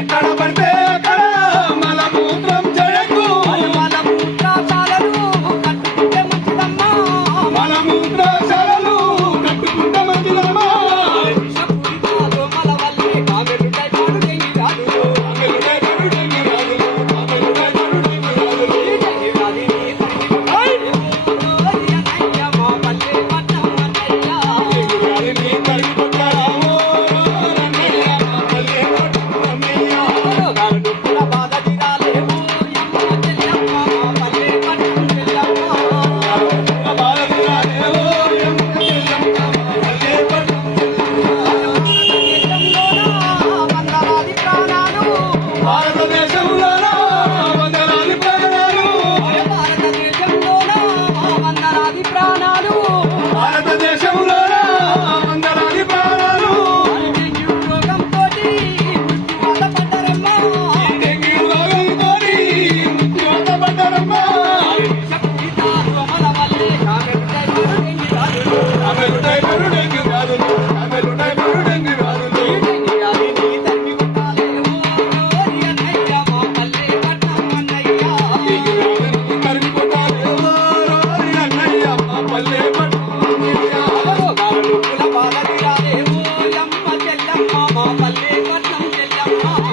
ఎక్కడ ಮಾಡುವು